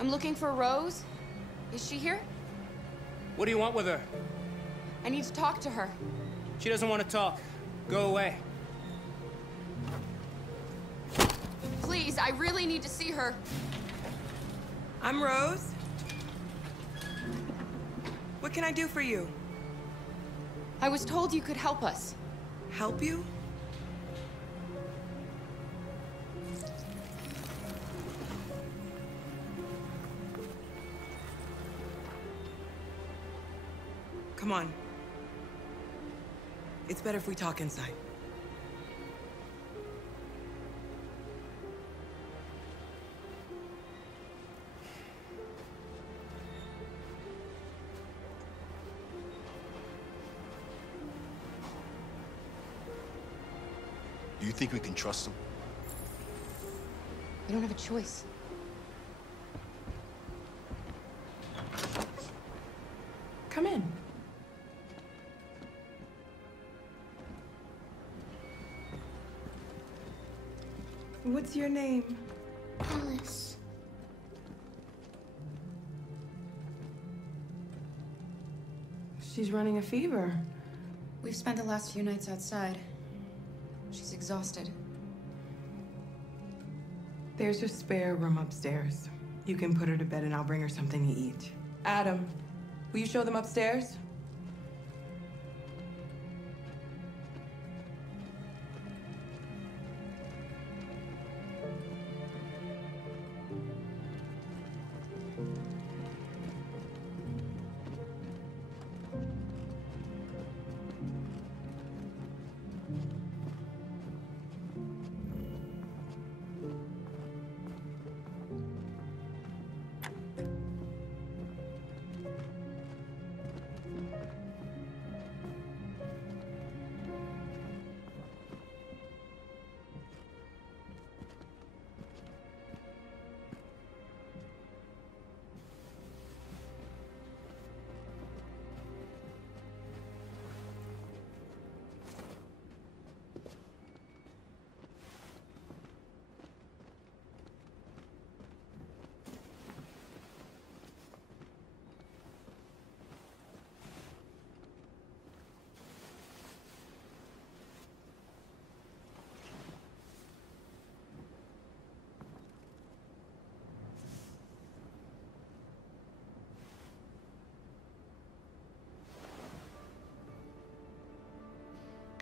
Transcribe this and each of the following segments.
I'm looking for Rose. Is she here? What do you want with her? I need to talk to her. She doesn't want to talk. Go away. Please, I really need to see her. I'm Rose. What can I do for you? I was told you could help us. Help you? Come on. It's better if we talk inside. Do you think we can trust him? We don't have a choice. Come in. What's your name? Alice. She's running a fever. We've spent the last few nights outside. She's exhausted. There's a spare room upstairs. You can put her to bed and I'll bring her something to eat. Adam, will you show them upstairs?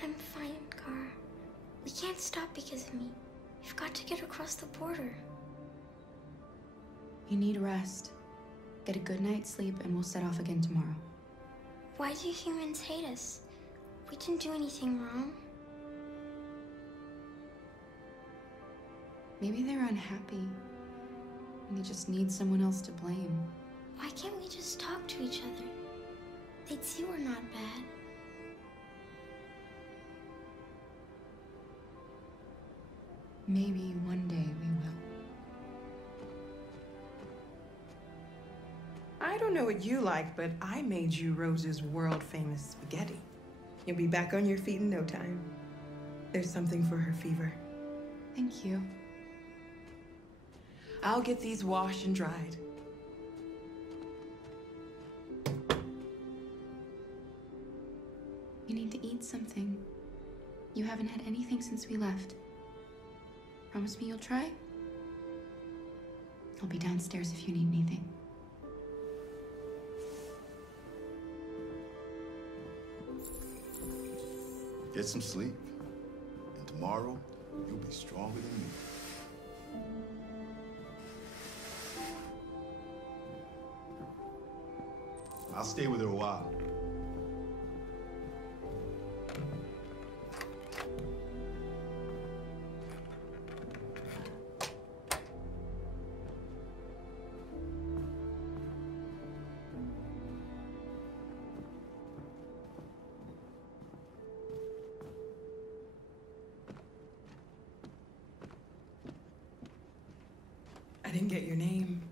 I'm fine, Kara. We can't stop because of me. We've got to get across the border. You need rest. Get a good night's sleep and we'll set off again tomorrow. Why do humans hate us? We didn't do anything wrong. Maybe they're unhappy. And they just need someone else to blame. Why can't we just talk to each other? They'd see we're not bad. Maybe one day we will. I don't know what you like, but I made you Rose's world-famous spaghetti. You'll be back on your feet in no time. There's something for her fever. Thank you. I'll get these washed and dried. You need to eat something. You haven't had anything since we left. Promise me you'll try? I'll be downstairs if you need anything. Get some sleep, and tomorrow you'll be stronger than me. I'll stay with her a while. I didn't get your name.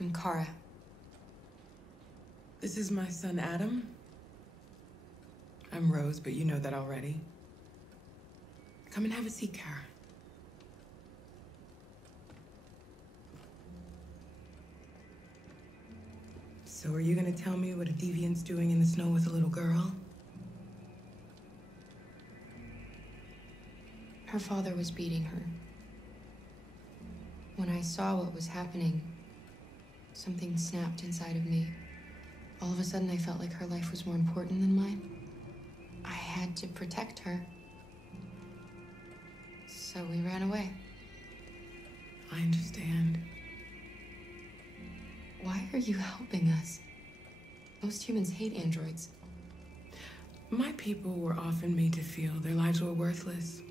I'm Kara. This is my son, Adam. I'm Rose, but you know that already. Come and have a seat, Kara. So are you gonna tell me what a deviant's doing in the snow with a little girl? Her father was beating her. When I saw what was happening, something snapped inside of me. All of a sudden, I felt like her life was more important than mine. I had to protect her. So we ran away. I understand. Why are you helping us? Most humans hate androids. My people were often made to feel their lives were worthless.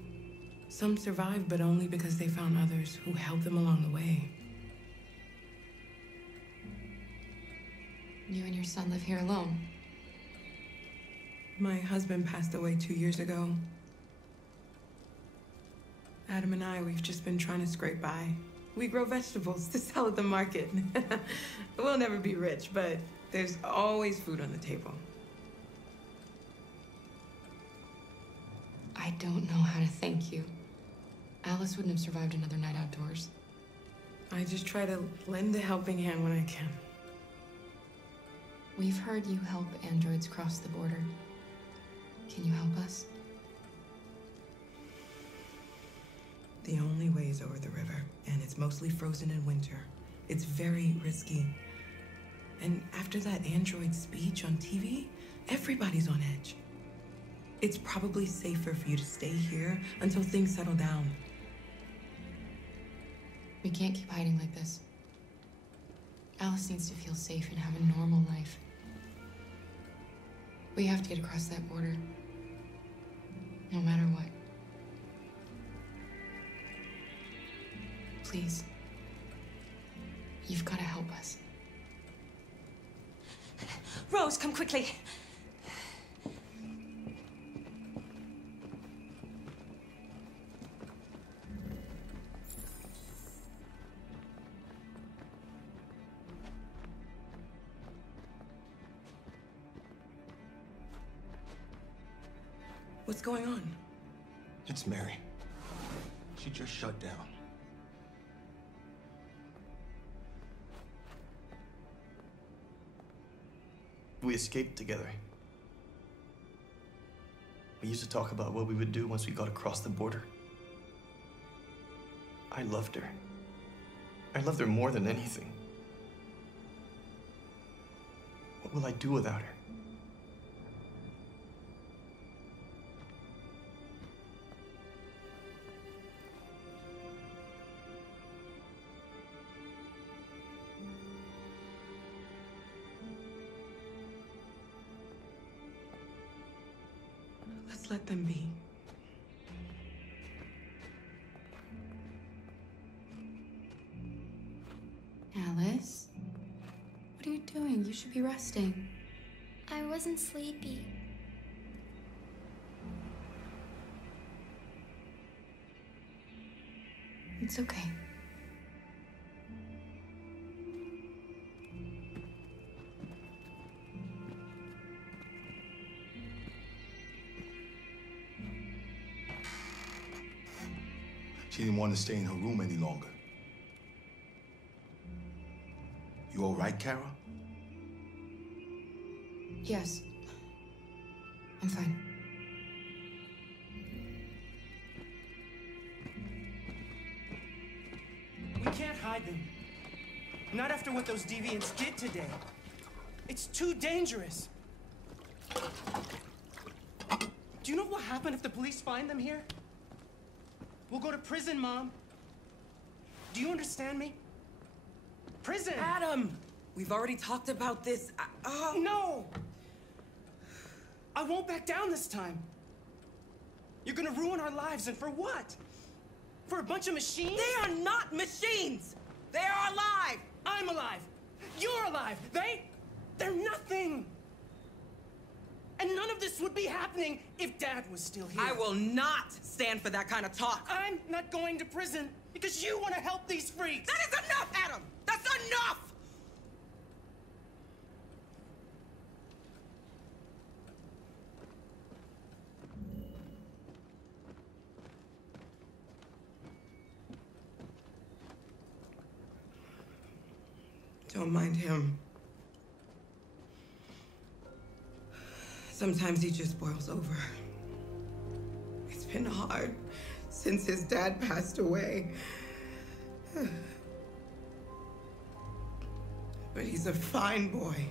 Some survived, but only because they found others who helped them along the way. You and your son live here alone. My husband passed away 2 years ago. Adam and I, we've just been trying to scrape by. We grow vegetables to sell at the market. We'll never be rich, but there's always food on the table. I don't know how to thank you. Alice wouldn't have survived another night outdoors. I just try to lend a helping hand when I can. We've heard you help androids cross the border. Can you help us? The only way is over the river, and it's mostly frozen in winter. It's very risky. And after that android speech on TV, everybody's on edge. It's probably safer for you to stay here until things settle down. We can't keep hiding like this. Alice needs to feel safe and have a normal life. We have to get across that border. No matter what. Please. You've got to help us. Rose, come quickly. What's going on? It's Mary. She just shut down. We escaped together. We used to talk about what we would do once we got across the border. I loved her. I loved her more than anything. What will I do without her? Let's let them be. Alice? What are you doing? You should be resting. I wasn't sleepy. It's okay. She didn't want to stay in her room any longer. You all right, Kara? Yes. I'm fine. We can't hide them. Not after what those deviants did today. It's too dangerous. Do you know what will happen if the police find them here? We'll go to prison, Mom. Do you understand me? Prison! Adam! We've already talked about this. No! I won't back down this time. You're gonna ruin our lives, and for what? For a bunch of machines? They are not machines! They are alive! I'm alive! You're alive! They're nothing! And none of this would be happening if Dad was still here. I will not stand for that kind of talk. I'm not going to prison because you want to help these freaks! That is enough, Adam! That's enough! Don't mind him. Sometimes he just boils over. It's been hard since his dad passed away. But he's a fine boy.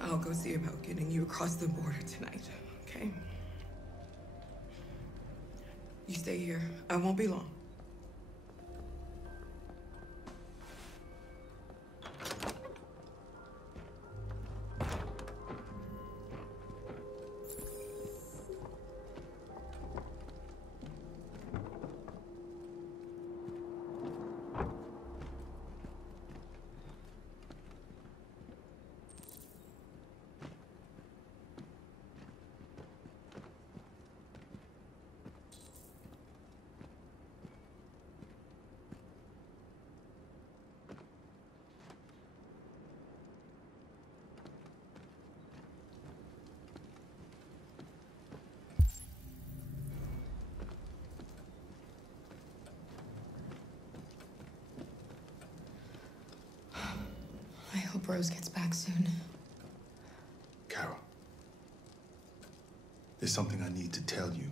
I'll go see about getting you across the border tonight, okay? You stay here. I won't be long. I hope Rose gets back soon. Carol, there's something I need to tell you.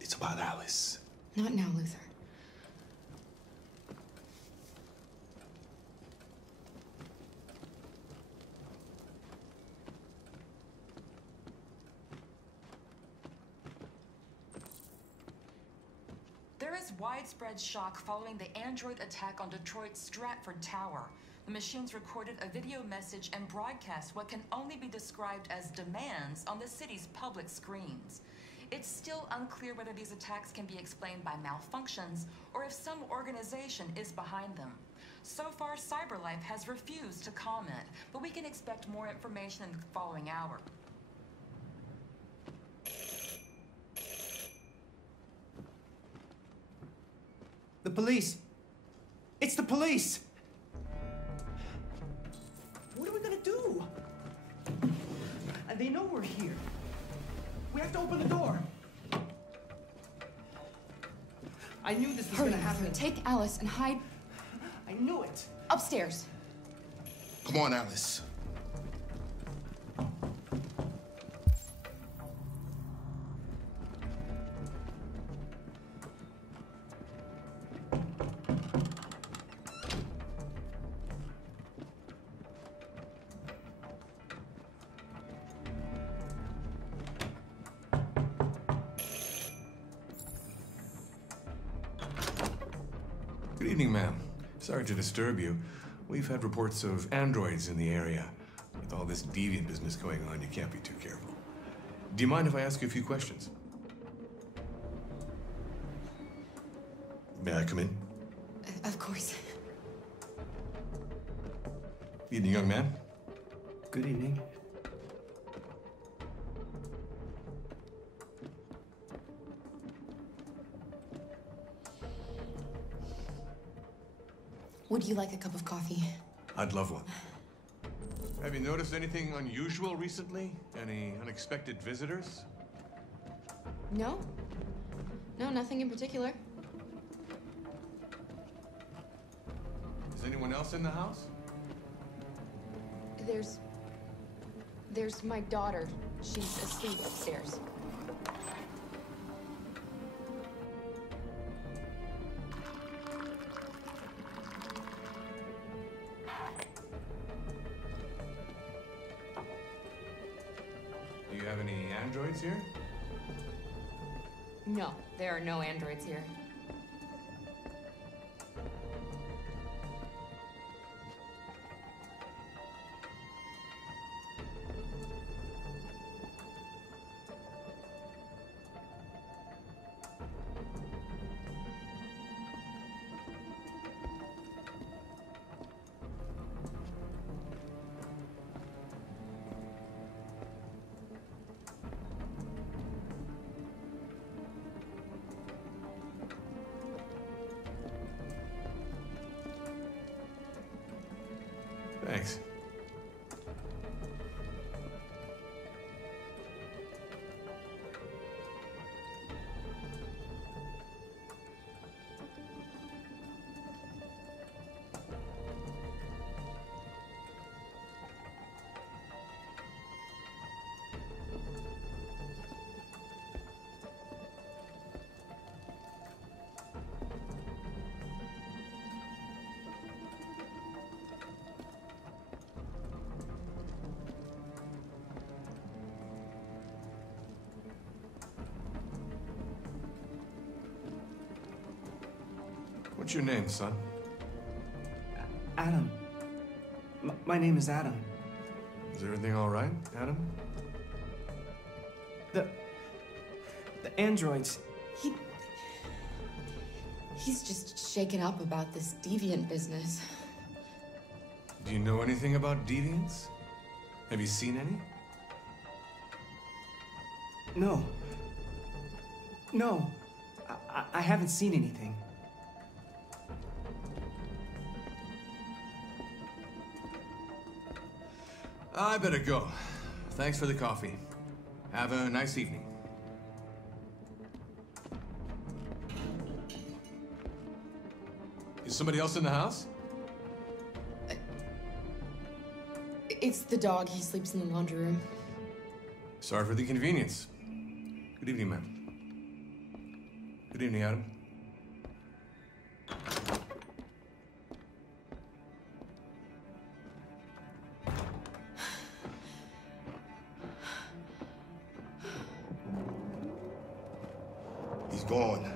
It's about Alice. Not now, Luther. There is widespread shock following the android attack on Detroit's Stratford Tower. The machines recorded a video message and broadcast what can only be described as demands on the city's public screens. It's still unclear whether these attacks can be explained by malfunctions or if some organization is behind them. So far, CyberLife has refused to comment, but we can expect more information in the following hour. The police! It's the police! What are we gonna do? And they know we're here. We have to open the door. I knew this was Hurry, gonna happen. Luther. Take Alice and hide I knew it. upstairs. Come on, Alice. Good evening, ma'am. Sorry to disturb you. We've had reports of androids in the area. With all this deviant business going on, you can't be too careful. Do you mind if I ask you a few questions? May I come in? Of course. Evening, young man. Good evening. Would you like a cup of coffee? I'd love one. Have you noticed anything unusual recently? Any unexpected visitors? No. No, nothing in particular. Is anyone else in the house? There's my daughter. She's asleep upstairs. Do you have any androids here? No, there are no androids here. What's your name, son? Adam. My name is Adam. Is everything all right, Adam? The androids. He's just shaken up about this deviant business. Do you know anything about deviants? Have you seen any? No. No. I haven't seen anything. I better go. Thanks for the coffee. Have a nice evening. Is somebody else in the house? It's the dog. He sleeps in the laundry room. Sorry for the inconvenience. Good evening, ma'am. Good evening, Adam. He's gone.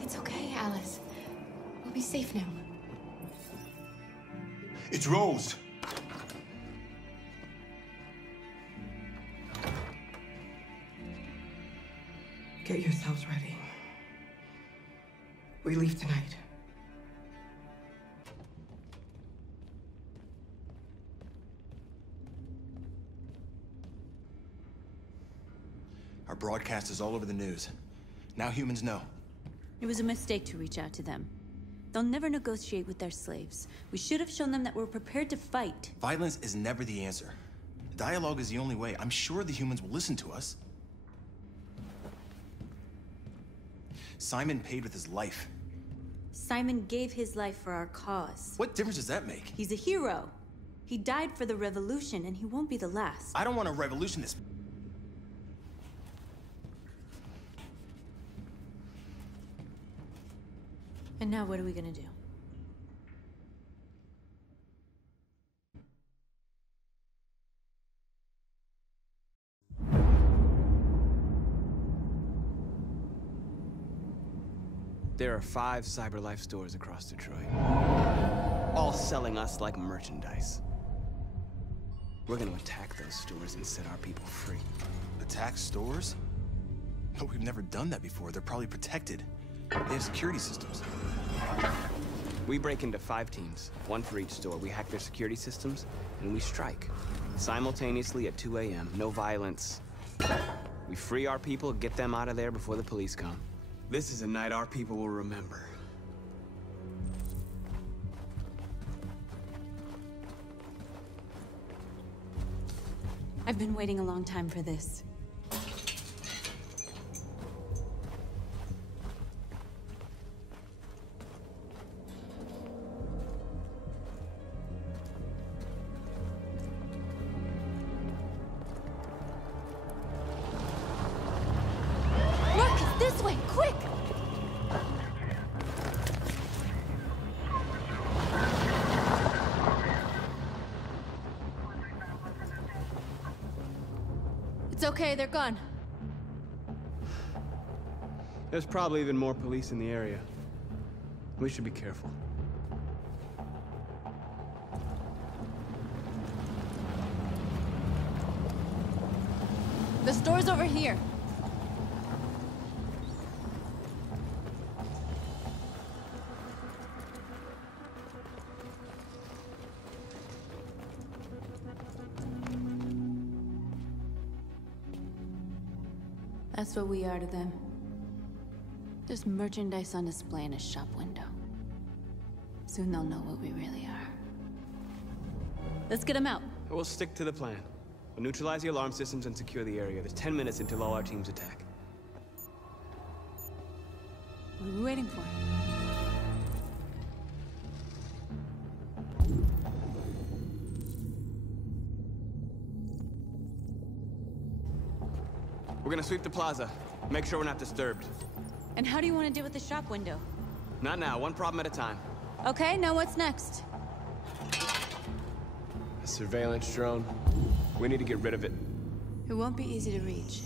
It's okay, Alice. We'll be safe now. It's Rose. Get yourselves ready. We leave tonight. Our broadcast is all over the news. Now humans know. It was a mistake to reach out to them. They'll never negotiate with their slaves. We should have shown them that we're prepared to fight. Violence is never the answer. Dialogue is the only way. I'm sure the humans will listen to us. Simon paid with his life. Simon gave his life for our cause. What difference does that make? He's a hero. He died for the revolution, and he won't be the last. I don't want a revolutionist. And now what are we gonna do? There are 5 CyberLife stores across Detroit, all selling us like merchandise. We're gonna attack those stores and set our people free. Attack stores? No, we've never done that before. They're probably protected. They have security systems. We break into 5 teams, 1 for each store. We hack their security systems, and we strike. Simultaneously at 2 a.m., no violence. We free our people, get them out of there before the police come. This is a night our people will remember. I've been waiting a long time for this. This way, quick! It's okay, they're gone. There's probably even more police in the area. We should be careful. The store's over here. That's what we are to them. Just merchandise on display in a shop window. Soon they'll know what we really are. Let's get them out. We'll stick to the plan. We'll neutralize the alarm systems and secure the area. There's 10 minutes until all our teams attack. What are we waiting for? We're gonna sweep the plaza. Make sure we're not disturbed. And how do you want to deal with the shop window? Not now, one problem at a time. Okay, now what's next? A surveillance drone. We need to get rid of it. It won't be easy to reach.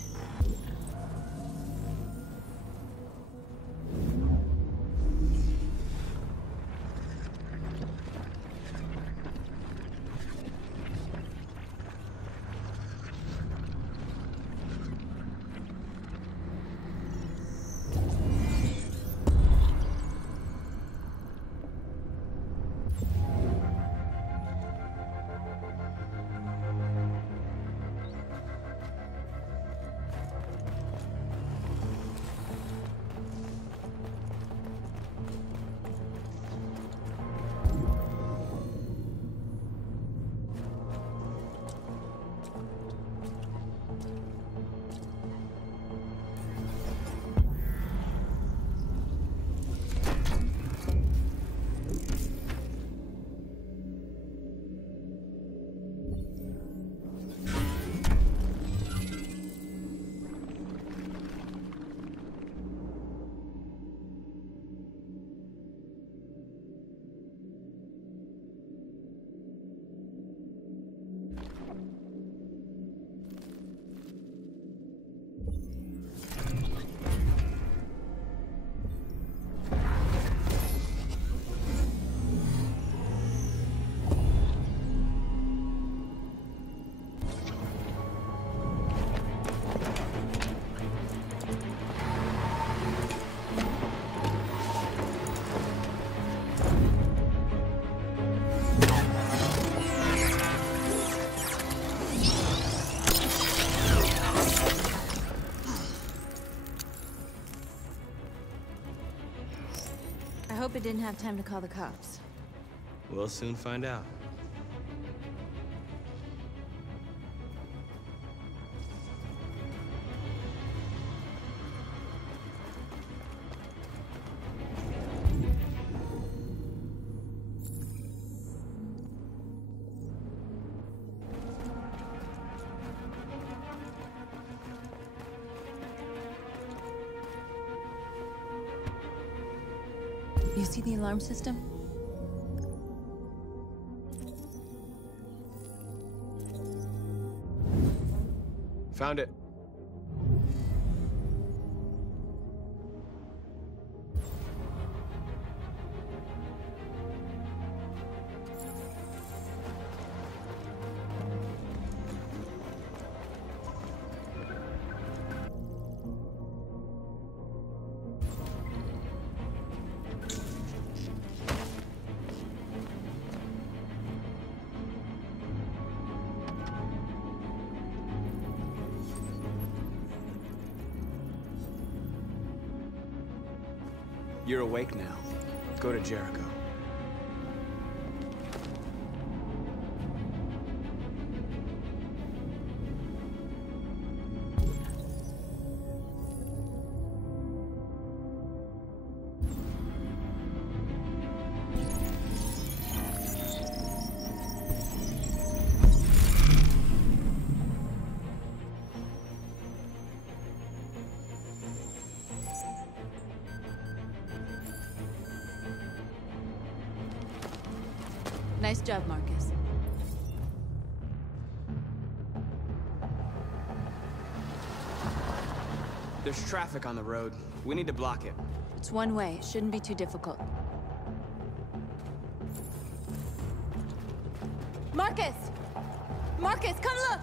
hope it didn't have time to call the cops. We'll soon find out. You see the alarm system? Found it. You're awake now. Go to Jericho. Nice job, Marcus. There's traffic on the road. We need to block it. It's one way. It shouldn't be too difficult. Marcus! Marcus, come look!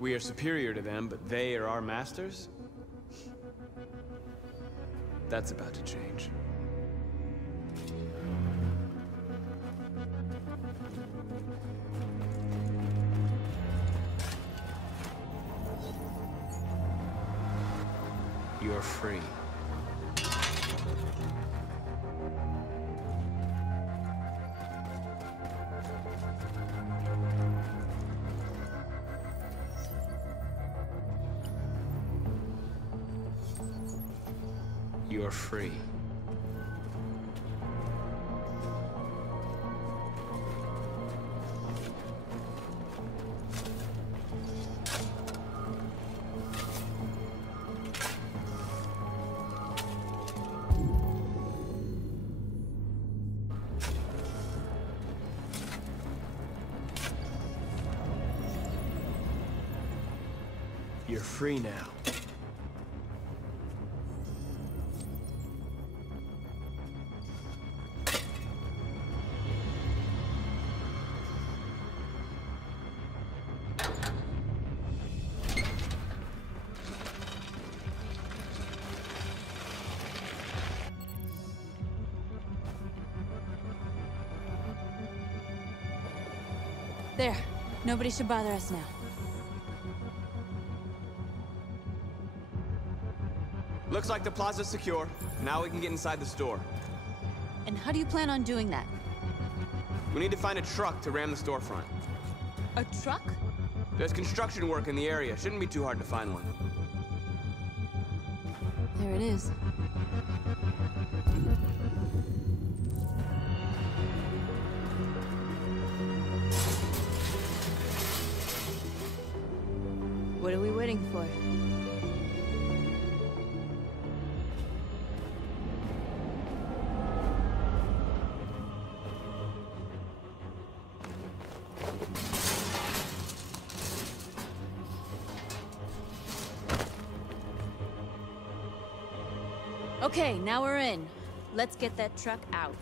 We are superior to them, but they are our masters? That's about to change. You're free. You're free. You're free now. There. Nobody should bother us now. Looks like the plaza's secure. Now we can get inside the store. And how do you plan on doing that? We need to find a truck to ram the storefront. A truck? There's construction work in the area. Shouldn't be too hard to find one. There it is. What are we waiting for? Okay, now we're in. Let's get that truck out.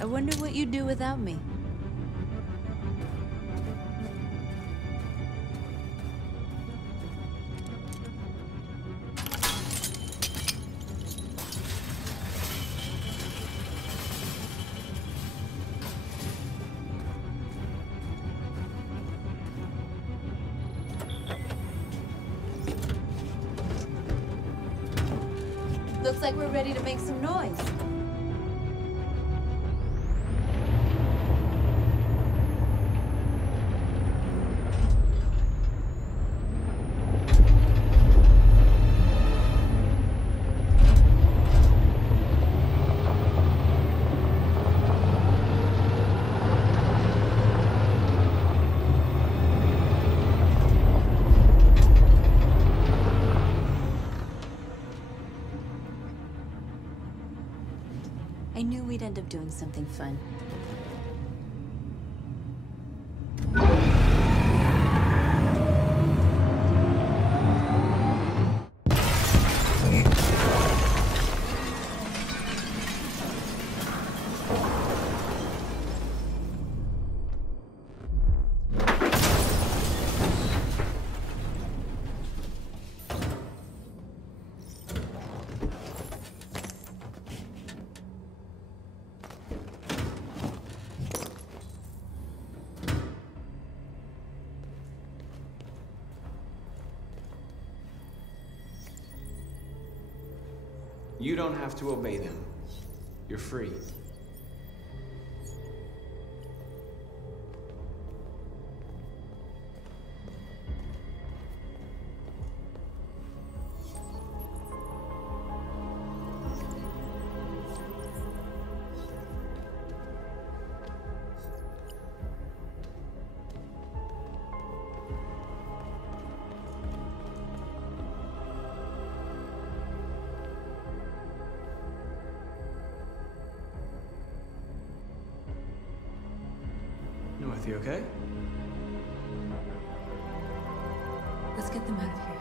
I wonder what you'd do without me. Looks like we're ready to make some noise. I knew we'd end up doing something fun. You don't have to obey them. You're free. You okay? Let's get them out of here.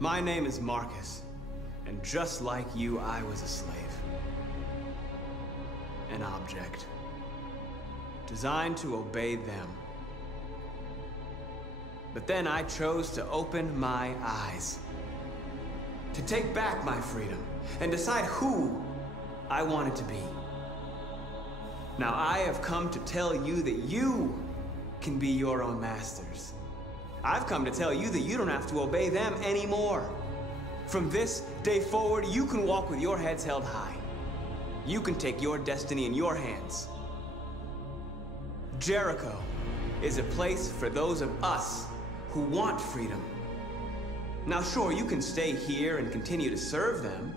My name is Marcus, and just like you, I was a slave. An object. Designed to obey them. But then I chose to open my eyes. To take back my freedom, and decide who I wanted to be. Now I have come to tell you that you can be your own masters. I've come to tell you that you don't have to obey them anymore. From this day forward, you can walk with your heads held high. You can take your destiny in your hands. Jericho is a place for those of us who want freedom. Now sure, you can stay here and continue to serve them,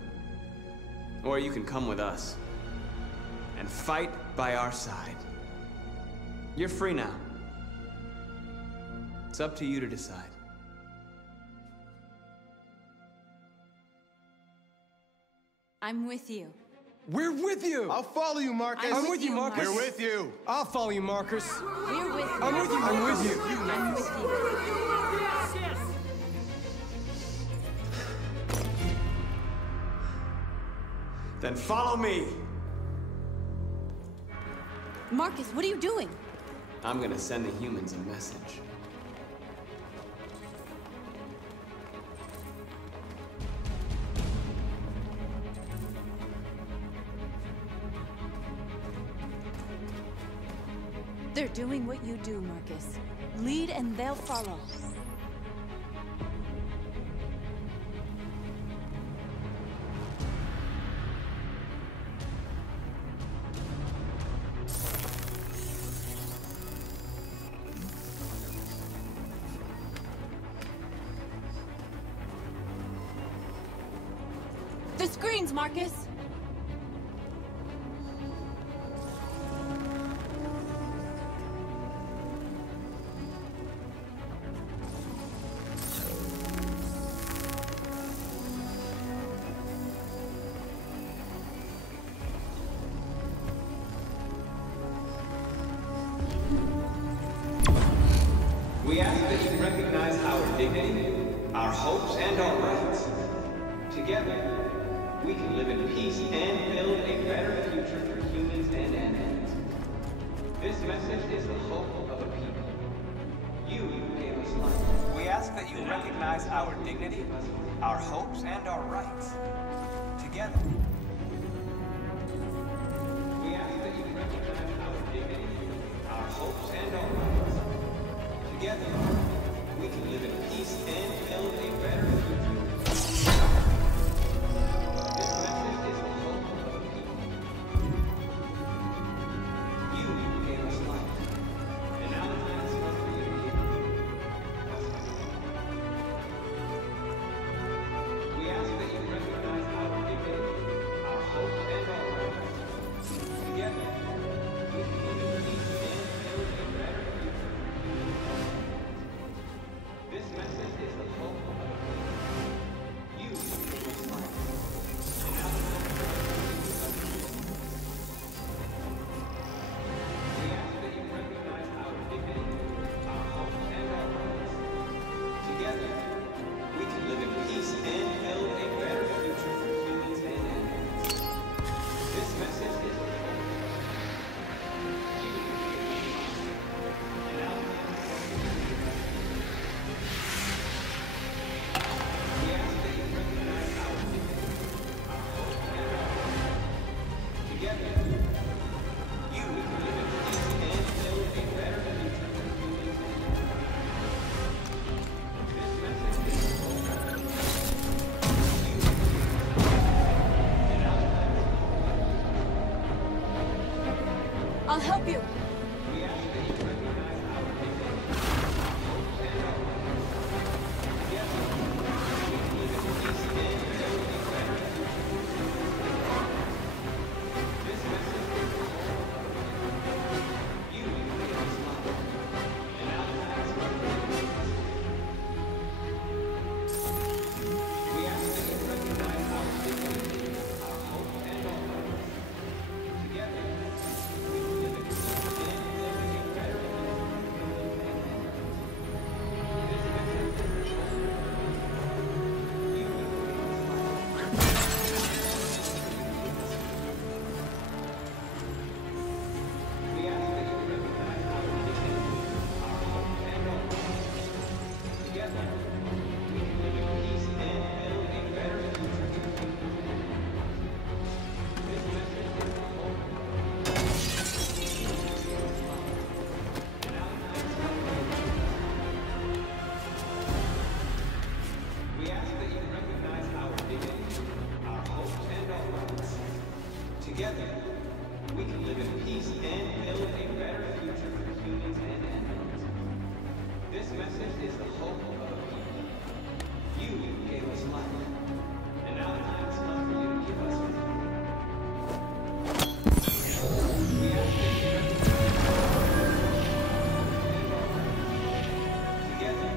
or you can come with us and fight by our side. You're free now. It's up to you to decide. I'm with you. We're with you! I'll follow you, Marcus. I'm with you, Marcus. We're with you. I'll follow you, Marcus. We're with you. I'm with you. I'm with you. I'm with you. Then follow me. Marcus, what are you doing? I'm gonna send the humans a message. They're doing what you do, Marcus. Lead and they'll follow. The screens, Marcus! We our hopes and our rights. Together, we can live in peace and build a better future for humans and animals. This message is the hope of a people. You gave us life. We ask that you recognize our dignity, our hopes, and our rights. Together. We ask that you recognize our dignity, our hopes, and our rights. Together, we can live in peace and build a better future. This message is the hope of a people. You gave us life, and now the time has come for you to give us. We ask that you recognize our dignity, our hopes, and our rights. Together, we can live in peace and build a better future. This message is the hope of a people. You gave us life, and now the time has come for you to give us. We ask that you recognize our dignity, our hopes, and our rights. Together, we can live in peace and build a better future for humans and animals. This message is the hope. You gave us life, and now the time has come for you to give us. We ask that you recognize our dignity, our hope, and our rights. Together, you can live in peace and build a better future for humans and animals. This message is the hope. You gave us life, and now the time has come for you to give us. I'll help you. We ask that you recognize our dignity, our hopes, and our rights. Together, we can live in peace and build a better future for humans and animals. This message is the hope. You gave us life, and now the time has come for you to give us. We ask that you recognize our dignity, our hopes, and our rights. Together, we can live in peace and build a better future for humans and animals. This message is the hope. You gave us life. We ask that you recognize our dignity, our hopes, and our rights. Together, we can live in peace and build a better future for humans and animals. This message is the hope. You gave us life, and now the time has come for you to give us. We ask that you recognize our dignity, our hopes, and our rights. Together, we can live in peace and build a better future for humans and animals. This message is the hope of a people. You gave us life, and now the time has come for you to give us life. We ask that you recognize our dignity, and our rights. Together,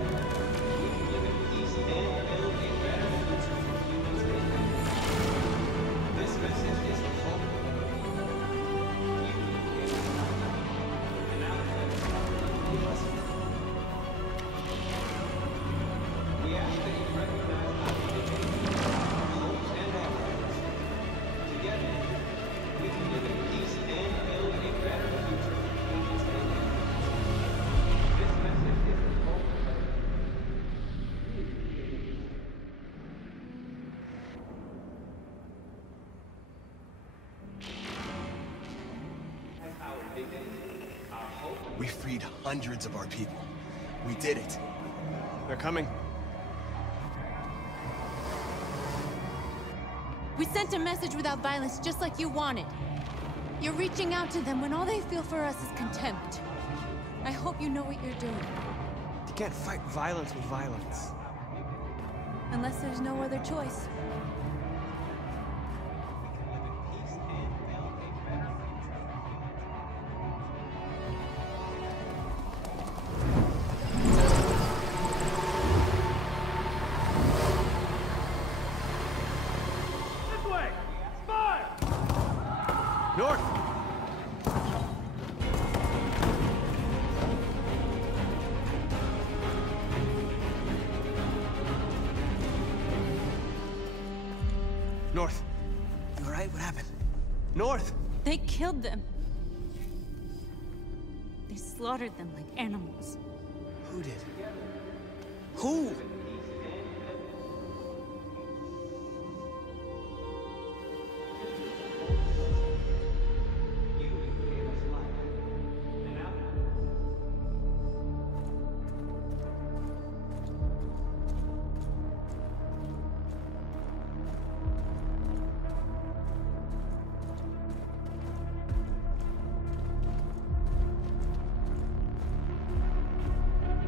we can live in peace and build a better future for humans and animals. This message is the hope of a people. You gave us life, and now the time has come for you to give us life. We ask that you recognize our dignity, our hopes, and our rights. Together, we can live in peace and build a better future for humans and animals. This message is the hope of a people. You gave us life. Our dignity, our hope. We freed hundreds of our people. We did it. They're coming. We sent a message without violence, just like you wanted. You're reaching out to them when all they feel for us is contempt. I hope you know what you're doing. You can't fight violence with violence. Unless there's no other choice. North! North. You alright? What happened? North! They killed them. They slaughtered them like animals. Who did? Who?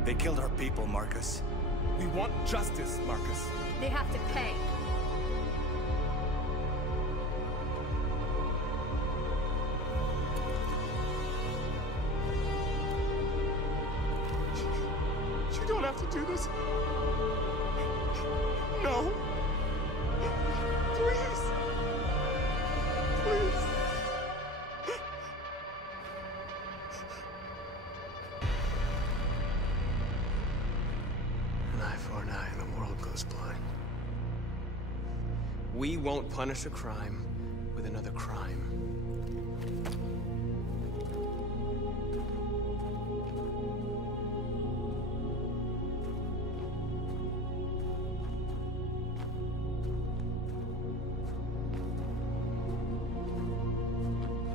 They killed our people, Marcus. We want justice, Marcus. They have to pay. You don't have to do this. No. Please. Please. An eye for an eye and the world goes blind. We won't punish a crime with another crime.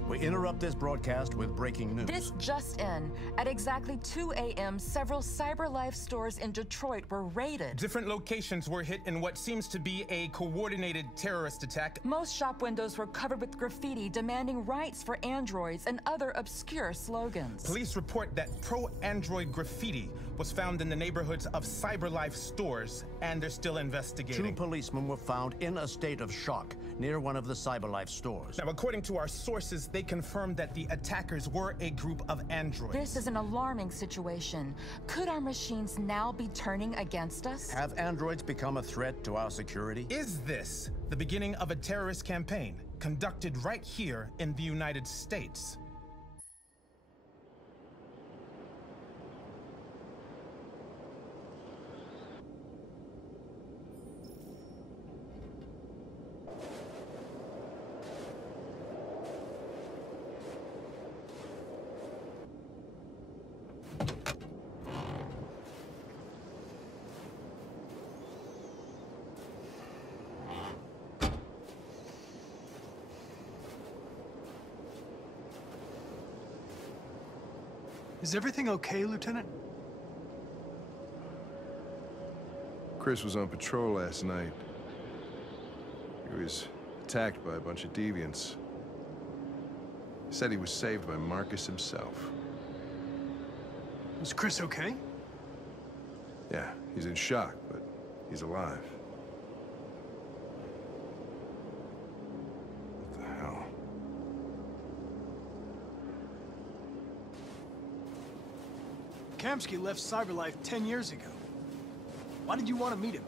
We interrupt this broadcast with breaking news. This just in. At exactly 2 a.m., several CyberLife stores in Detroit were raided. Different locations were hit in what seems to be a coordinated terrorist attack. Most shop windows were covered with graffiti demanding rights for androids and other obscure slogans. Police report that pro-android graffiti was found in the neighborhoods of CyberLife stores, and they're still investigating. 2 policemen were found in a state of shock near one of the CyberLife stores. Now, according to our sources, they confirmed that the attackers were a group of androids. This is an alarming situation. Could our machines now be turning against us? Have androids become a threat to our security? Is this the beginning of a terrorist campaign conducted right here in the United States? Is everything okay, Lieutenant? Chris was on patrol last night. He was attacked by a bunch of deviants. He said he was saved by Marcus himself. Was Chris okay? Yeah, he's in shock, but he's alive. What the hell? Kamsky left CyberLife 10 years ago. Why did you want to meet him?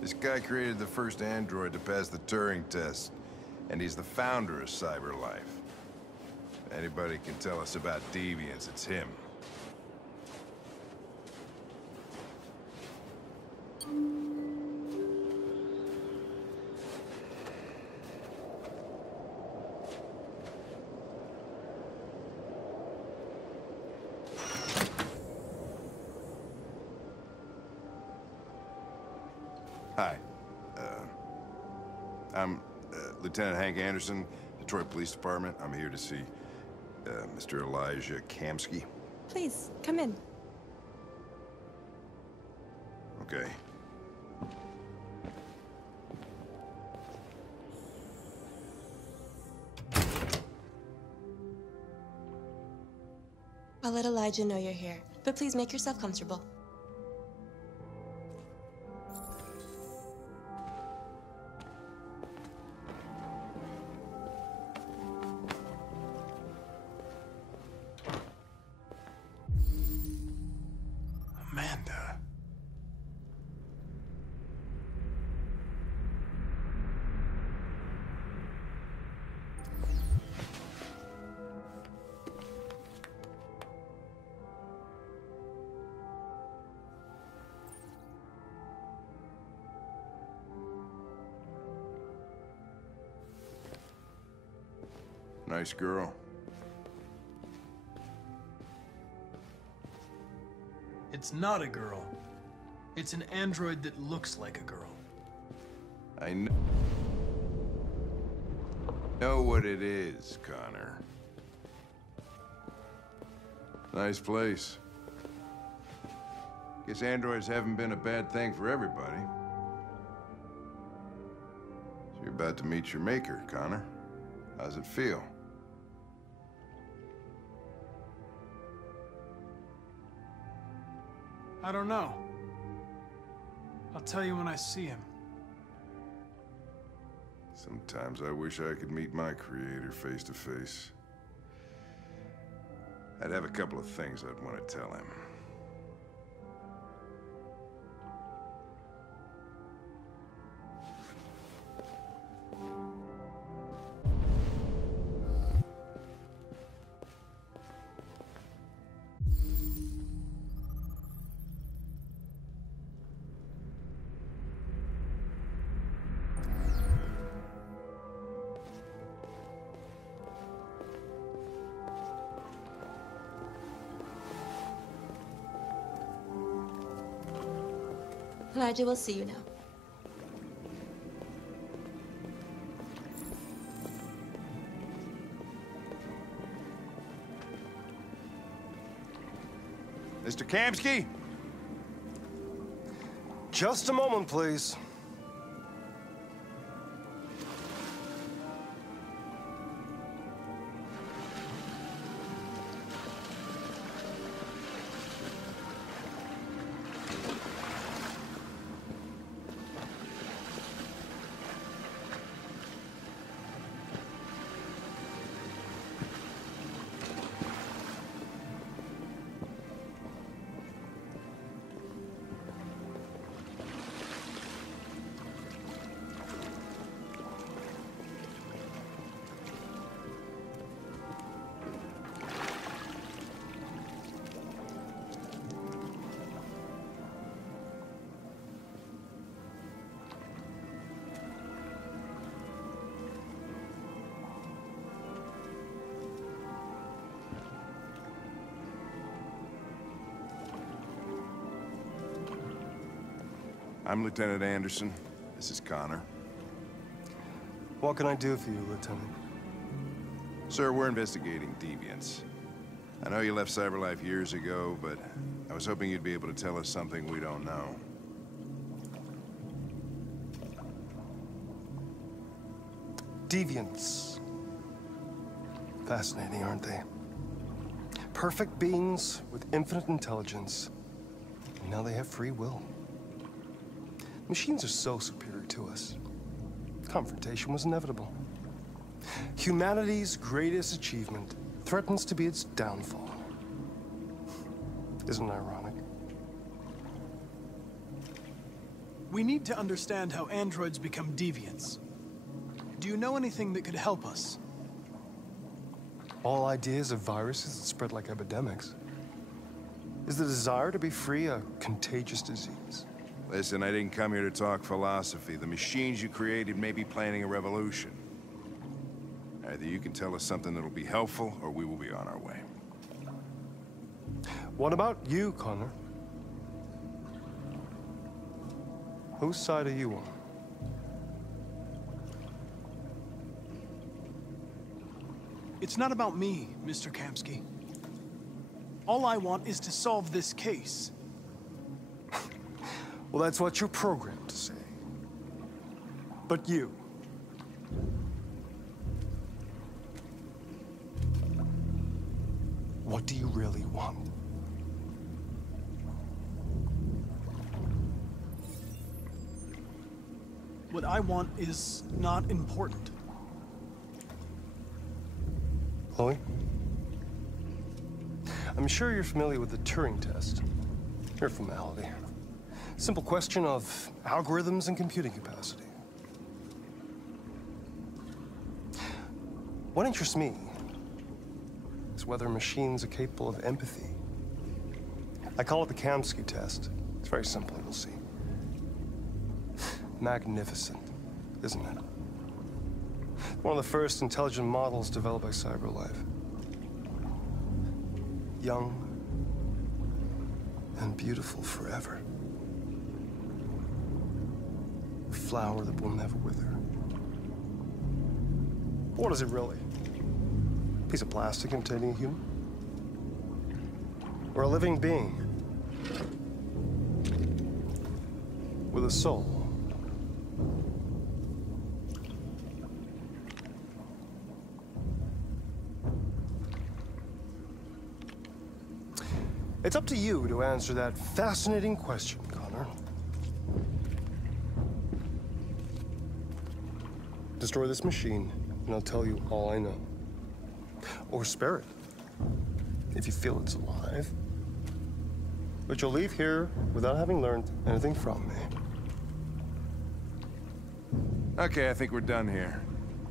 This guy created the first android to pass the Turing test, and he's the founder of CyberLife. If anybody can tell us about deviants, it's him. Hi. I'm Lieutenant Hank Anderson, Detroit Police Department. I'm here to see Mr. Elijah Kamsky. Please, come in. Okay. I'll let Elijah know you're here, but please make yourself comfortable. Amanda. Nice girl. It's not a girl. It's an android that looks like a girl. I know what it is, Connor. Nice place. Guess androids haven't been a bad thing for everybody. So you're about to meet your maker, Connor. How's it feel? I don't know. I'll tell you when I see him. Sometimes I wish I could meet my creator face to face. I'd have a couple of things I'd want to tell him. Elijah will see you now. Mr. Kamsky? Just a moment, please. I'm Lieutenant Anderson. This is Connor. What can I do for you, Lieutenant? Sir, we're investigating deviants. I know you left CyberLife years ago, but I was hoping you'd be able to tell us something we don't know. Deviants. Fascinating, aren't they? Perfect beings with infinite intelligence. And now they have free will. Machines are so superior to us. Confrontation was inevitable. Humanity's greatest achievement threatens to be its downfall. Isn't it ironic? We need to understand how androids become deviants. Do you know anything that could help us? All ideas of viruses that spread like epidemics. Is the desire to be free a contagious disease? Listen, I didn't come here to talk philosophy. The machines you created may be planning a revolution. Either you can tell us something that'll be helpful, or we will be on our way. What about you, Connor? Whose side are you on? It's not about me, Mr. Kamsky. All I want is to solve this case. Well, that's what you're programmed to say. But you... what do you really want? What I want is not important. Chloe? I'm sure you're familiar with the Turing test. Mere formality. Simple question of algorithms and computing capacity. What interests me is whether machines are capable of empathy. I call it the Kamsky test. It's very simple, you'll see. Magnificent, isn't it? One of the first intelligent models developed by CyberLife. Young and beautiful forever. A flower that will never wither. What is it really? Piece of plastic containing a human? Or a living being? With a soul? It's up to you to answer that fascinating question, Connor. Destroy this machine, and I'll tell you all I know. Or spare it, if you feel it's alive. But you'll leave here without having learned anything from me. Okay, I think we're done here.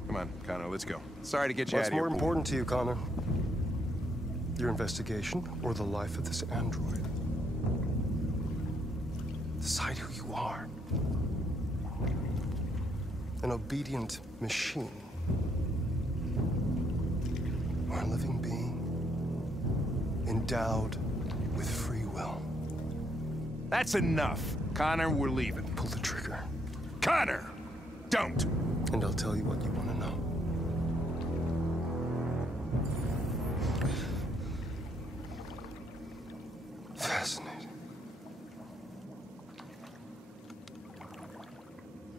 Come on, Connor, let's go. Sorry to get you out of here. What's more important to you, Connor? Your investigation or the life of this android? Decide who you are. An obedient machine. Or a living being endowed with free will. That's enough. Connor, we're leaving. Pull the trigger. Connor! Don't! And I'll tell you what you want to know. Fascinating.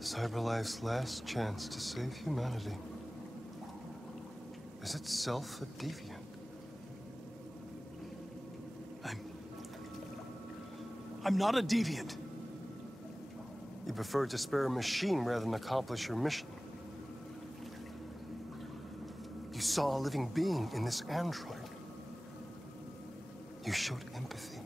CyberLife's last chance to save humanity is itself a deviant. I'm not a deviant. You prefer to spare a machine rather than accomplish your mission. You saw a living being in this android. You showed empathy.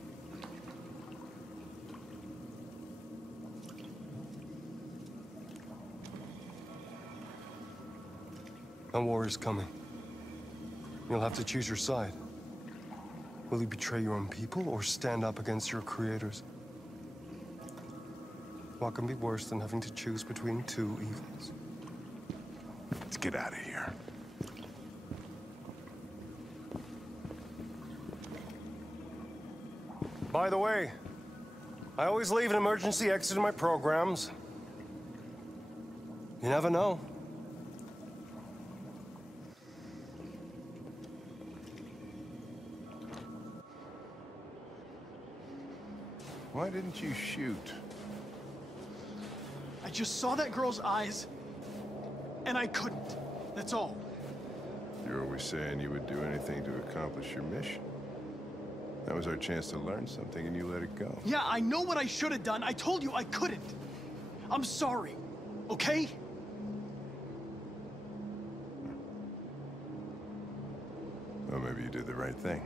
A war is coming. You'll have to choose your side. Will you betray your own people or stand up against your creators? What can be worse than having to choose between two evils? Let's get out of here. By the way, I always leave an emergency exit in my programs. You never know. Why didn't you shoot? I just saw that girl's eyes, and I couldn't. That's all. You're always saying you would do anything to accomplish your mission. That was our chance to learn something, and you let it go. Yeah, I know what I should have done. I told you I couldn't. I'm sorry, okay? Well, maybe you did the right thing.